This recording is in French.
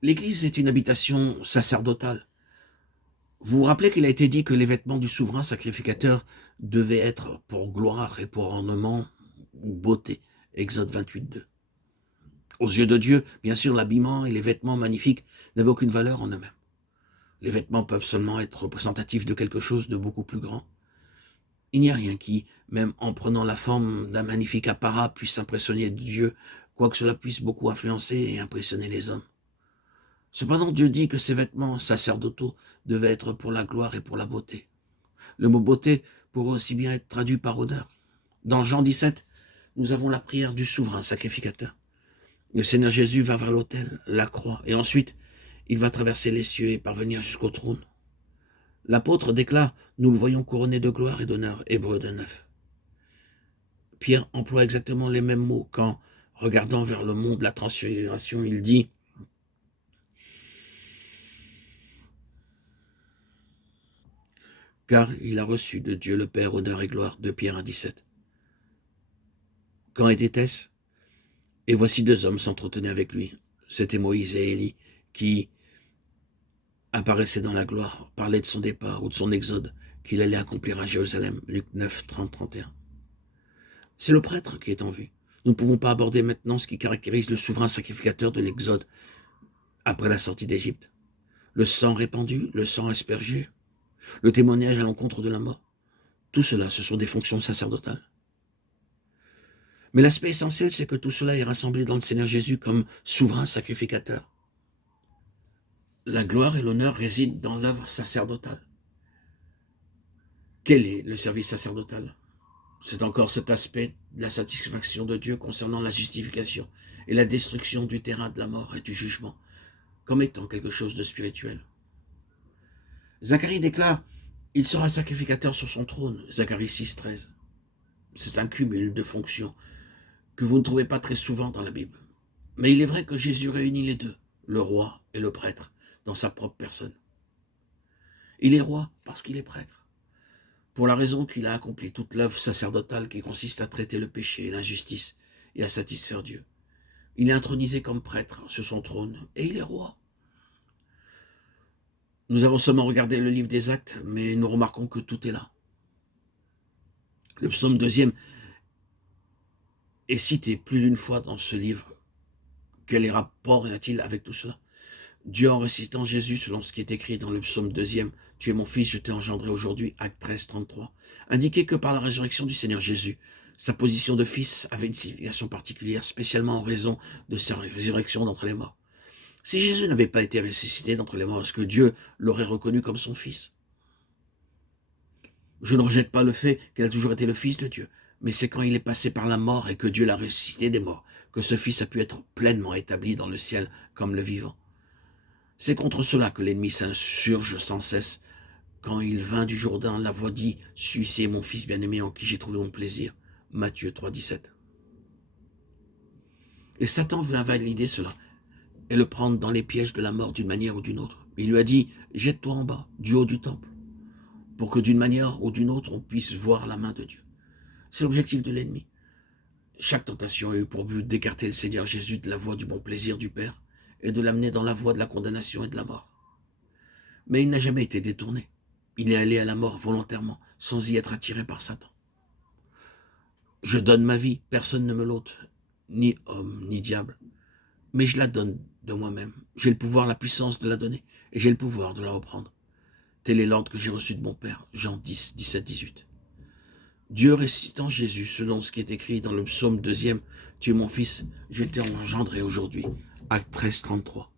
L'Église est une habitation sacerdotale. Vous vous rappelez qu'il a été dit que les vêtements du souverain sacrificateur devaient être pour gloire et pour ornement ou beauté. Exode 28:2. Aux yeux de Dieu, bien sûr, l'habillement et les vêtements magnifiques n'avaient aucune valeur en eux-mêmes. Les vêtements peuvent seulement être représentatifs de quelque chose de beaucoup plus grand. Il n'y a rien qui, même en prenant la forme d'un magnifique apparat, puisse impressionner Dieu, quoique cela puisse beaucoup influencer et impressionner les hommes. Cependant, Dieu dit que ces vêtements sacerdotaux devaient être pour la gloire et pour la beauté. Le mot beauté pourrait aussi bien être traduit par honneur. Dans Jean 17, nous avons la prière du souverain sacrificateur. Le Seigneur Jésus va vers l'autel, la croix, et ensuite, il va traverser les cieux et parvenir jusqu'au trône. L'apôtre déclare, nous le voyons couronné de gloire et d'honneur, Hébreux 2:9. Pierre emploie exactement les mêmes mots quand, regardant vers le mont de la transfiguration, il dit « Car il a reçu de Dieu le Père honneur et gloire » de Pierre 1,17. Quand était-ce? Et voici deux hommes s'entretenaient avec lui. C'était Moïse et Élie qui apparaissaient dans la gloire, parlaient de son départ ou de son exode qu'il allait accomplir à Jérusalem. Luc 9, 30, 31. C'est le prêtre qui est en vue. Nous ne pouvons pas aborder maintenant ce qui caractérise le souverain sacrificateur de l'exode après la sortie d'Égypte. Le sang répandu, le sang aspergé, le témoignage à l'encontre de la mort. Tout cela, ce sont des fonctions sacerdotales. Mais l'aspect essentiel, c'est que tout cela est rassemblé dans le Seigneur Jésus comme souverain sacrificateur. La gloire et l'honneur résident dans l'œuvre sacerdotale. Quel est le service sacerdotal? C'est encore cet aspect de la satisfaction de Dieu concernant la justification et la destruction du terrain de la mort et du jugement, comme étant quelque chose de spirituel. Zacharie déclare, il sera sacrificateur sur son trône, Zacharie 6,13. C'est un cumul de fonctions que vous ne trouvez pas très souvent dans la Bible. Mais il est vrai que Jésus réunit les deux, le roi et le prêtre, dans sa propre personne. Il est roi parce qu'il est prêtre, pour la raison qu'il a accompli toute l'œuvre sacerdotale qui consiste à traiter le péché et l'injustice et à satisfaire Dieu. Il est intronisé comme prêtre sur son trône et il est roi. Nous avons seulement regardé le livre des Actes, mais nous remarquons que tout est là. Le psaume 2 est cité plus d'une fois dans ce livre. Quel rapport y a-t-il avec tout cela? Dieu, en récitant Jésus selon ce qui est écrit dans le psaume 2, tu es mon fils, je t'ai engendré aujourd'hui, Acte 13, 33, indiquait que par la résurrection du Seigneur Jésus, sa position de fils avait une signification particulière, spécialement en raison de sa résurrection d'entre les morts. Si Jésus n'avait pas été ressuscité d'entre les morts, est-ce que Dieu l'aurait reconnu comme son fils? Je ne rejette pas le fait qu'il a toujours été le fils de Dieu, mais c'est quand il est passé par la mort et que Dieu l'a ressuscité des morts, que ce fils a pu être pleinement établi dans le ciel comme le vivant. C'est contre cela que l'ennemi s'insurge sans cesse. Quand il vint du Jourdain, la voix dit « Celui-ci est mon fils bien-aimé en qui j'ai trouvé mon plaisir ». Matthieu 3,17. Et Satan veut invalider cela et le prendre dans les pièges de la mort d'une manière ou d'une autre. Il lui a dit « Jette-toi en bas, du haut du temple », pour que d'une manière ou d'une autre, on puisse voir la main de Dieu. C'est l'objectif de l'ennemi. Chaque tentation a eu pour but d'écarter le Seigneur Jésus de la voie du bon plaisir du Père et de l'amener dans la voie de la condamnation et de la mort. Mais il n'a jamais été détourné. Il est allé à la mort volontairement, sans y être attiré par Satan. Je donne ma vie, personne ne me l'ôte, ni homme, ni diable, mais je la donne de moi-même. J'ai le pouvoir, la puissance de la donner, et j'ai le pouvoir de la reprendre. Tel est l'ordre que j'ai reçu de mon Père, Jean 10, 17, 18. Dieu récitant Jésus, selon ce qui est écrit dans le psaume 2, tu es mon fils, je t'ai engendré aujourd'hui, Acte 13, 33.